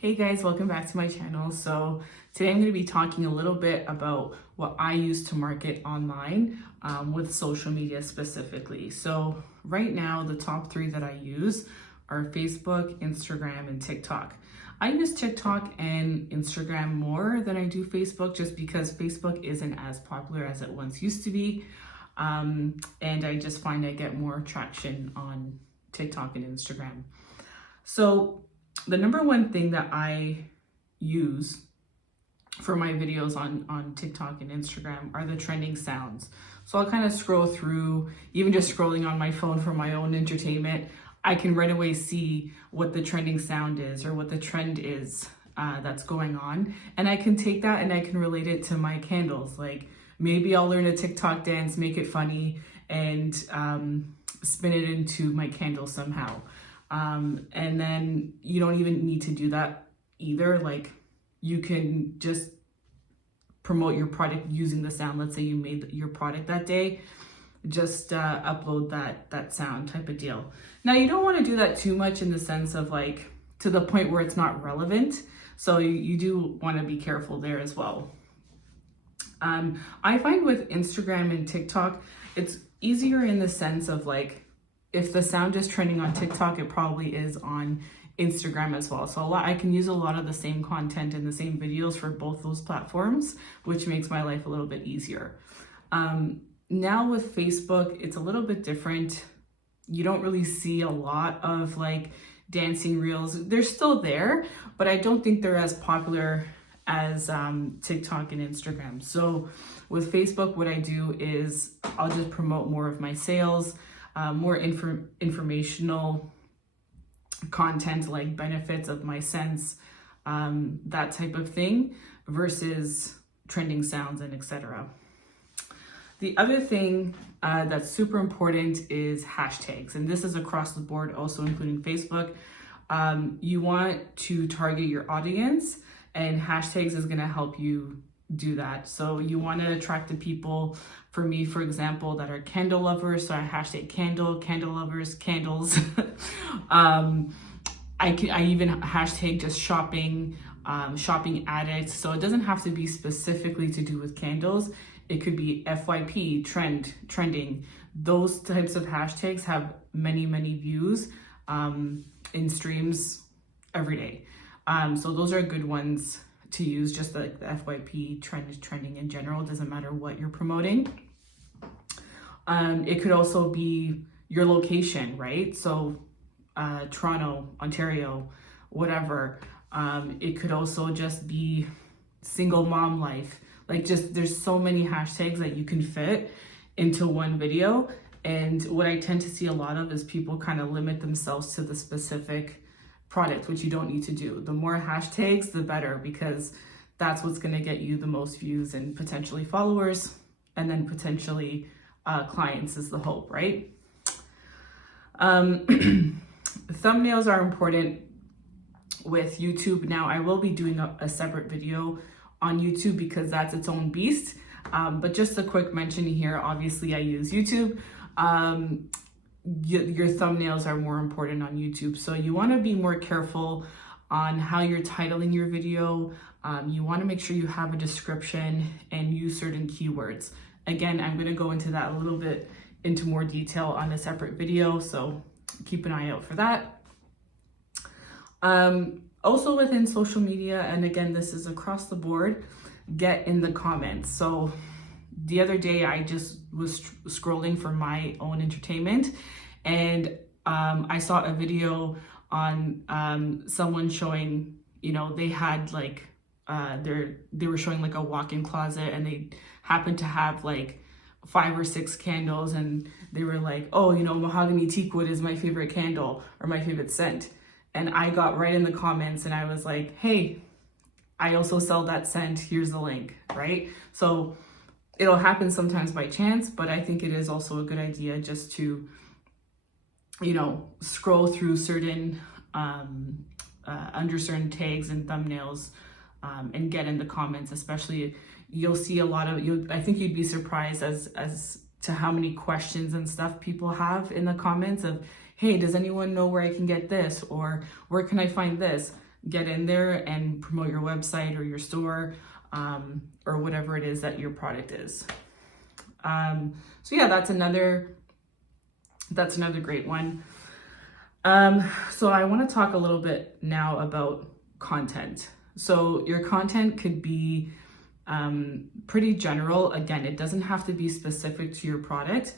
Hey guys, welcome back to my channel. So today I'm going to be talking a little bit about what I use to market online with social media specifically. So right now, the top three that I use are Facebook, Instagram, and TikTok. I use TikTok and Instagram more than I do Facebook just because Facebook isn't as popular as it once used to be. And I just find I get more traction on TikTok and Instagram. So the number one thing that I use for my videos on TikTok and Instagram are the trending sounds. So I'll kind of scroll through, even just scrolling on my phone for my own entertainment, I can right away see what the trending sound is or what the trend is that's going on. And I can take that and I can relate it to my candles. Like maybe I'll learn a TikTok dance, make it funny, and spin it into my candle somehow. And then you don't even need to do that either. Like you can just promote your product using the sound. Let's say you made your product that day, just upload that sound type of deal. Now you don't want to do that too much in the sense of like to the point where it's not relevant. So you do want to be careful there as well. I find with Instagram and TikTok, it's easier in the sense of like, if the sound is trending on TikTok, it probably is on Instagram as well. So I can use a lot of the same content and the same videos for both those platforms, which makes my life a little bit easier. Now with Facebook, it's a little bit different. You don't really see a lot of like dancing reels. They're still there, but I don't think they're as popular as TikTok and Instagram. So with Facebook, what I do is I'll just promote more of my sales, more informational content like benefits of my scents, that type of thing, versus trending sounds and etc. The other thing that's super important is hashtags, and this is across the board, also including Facebook. You want to target your audience, and hashtags is going to help you do that. So you want to attract the people, for me, for example, that are candle lovers. So I hashtag candle lovers, candles. I even hashtag just shopping, shopping addicts. So it doesn't have to be specifically to do with candles. It could be FYP, trending. Those types of hashtags have many views in streams every day. So those are good ones to use, just like the FYP trending in general. It doesn't matter what you're promoting. It could also be your location, right? So Toronto, Ontario, whatever. It could also just be single mom life. Like just there's so many hashtags that you can fit into one video. And what I tend to see a lot of is people kind of limit themselves to the specific product, which you don't need to do. The more hashtags, the better, because that's what's going to get you the most views and potentially followers, and then potentially clients is the hope, right? Thumbnails are important with YouTube. Now I will be doing a separate video on YouTube because that's its own beast. But just a quick mention here, obviously I use YouTube. Your thumbnails are more important on YouTube. So you want to be more careful on how you're titling your video. You want to make sure you have a description and use certain keywords. Again, I'm going to go into that a little bit into more detail on a separate video. So keep an eye out for that. Also within social media, and again, this is across the board, get in the comments. So the other day I just was scrolling for my own entertainment, and I saw a video on someone showing, you know, they had like they were showing like a walk-in closet, and they happened to have like 5 or 6 candles, and they were like, oh, you know, mahogany teakwood is my favorite candle or my favorite scent. And I got right in the comments and I was like, hey, I also sell that scent, here's the link, right? So it'll happen sometimes by chance, but I think it is also a good idea just to, you know, scroll through certain, under certain tags and thumbnails, and get in the comments. Especially, you'll see a lot of, I think you'd be surprised as to how many questions and stuff people have in the comments of, hey, does anyone know where I can get this? Or where can I find this? get in there and promote your website or your store, or whatever it is that your product is. So yeah, that's another great one. So I want to talk a little bit now about content. So your content could be pretty general. Again, it doesn't have to be specific to your product.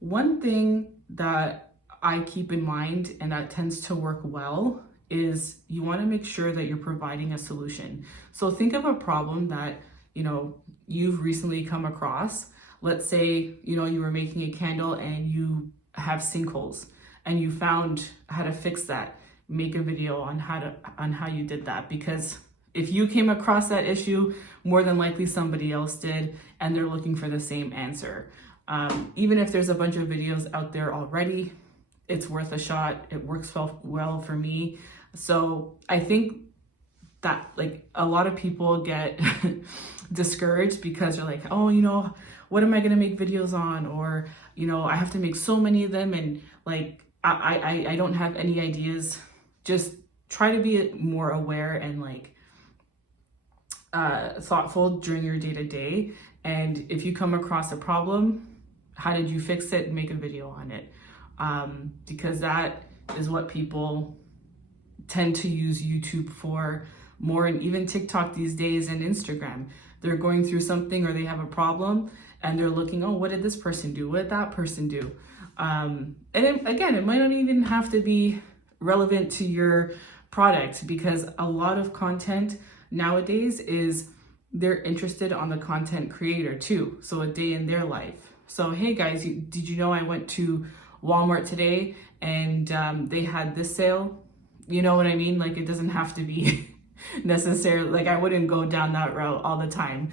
One thing that I keep in mind, and that tends to work well, is you want to make sure that you're providing a solution. So think of a problem that, you know, you've recently come across. Let's say, you know, you were making a candle and you have sinkholes and you found how to fix that. Make a video on how you did that, because if you came across that issue, more than likely somebody else did, and they're looking for the same answer. Even if there's a bunch of videos out there already, it's worth a shot. It works well for me. So I think that, like, a lot of people get discouraged because they're like, oh, you know, what am I going to make videos on? Or, you know, I have to make so many of them, and like, I don't have any ideas. Just try to be more aware and like thoughtful during your day-to-day. And if you come across a problem, how did you fix it? Make a video on it, because that is what people tend to use YouTube for more, and even TikTok these days and Instagram. They're going through something or they have a problem and they're looking, oh, what did this person do? What did that person do? And again, it might not even have to be relevant to your product, because a lot of content nowadays is they're interested on the content creator too. So a day in their life. So, hey guys, did you know I went to Walmart today and they had this sale? You know what I mean? Like, it doesn't have to be necessarily, like, I wouldn't go down that route all the time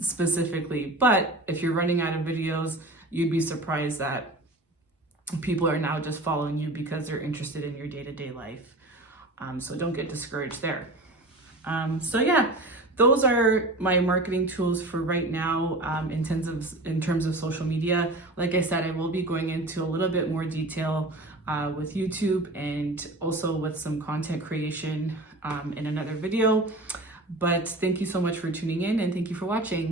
specifically. But if you're running out of videos, you'd be surprised that people are now just following you because they're interested in your day-to-day life. So don't get discouraged there. So yeah, those are my marketing tools for right now in terms of social media. Like I said, I will be going into a little bit more detail with YouTube and also with some content creation in another video. But thank you so much for tuning in, and thank you for watching.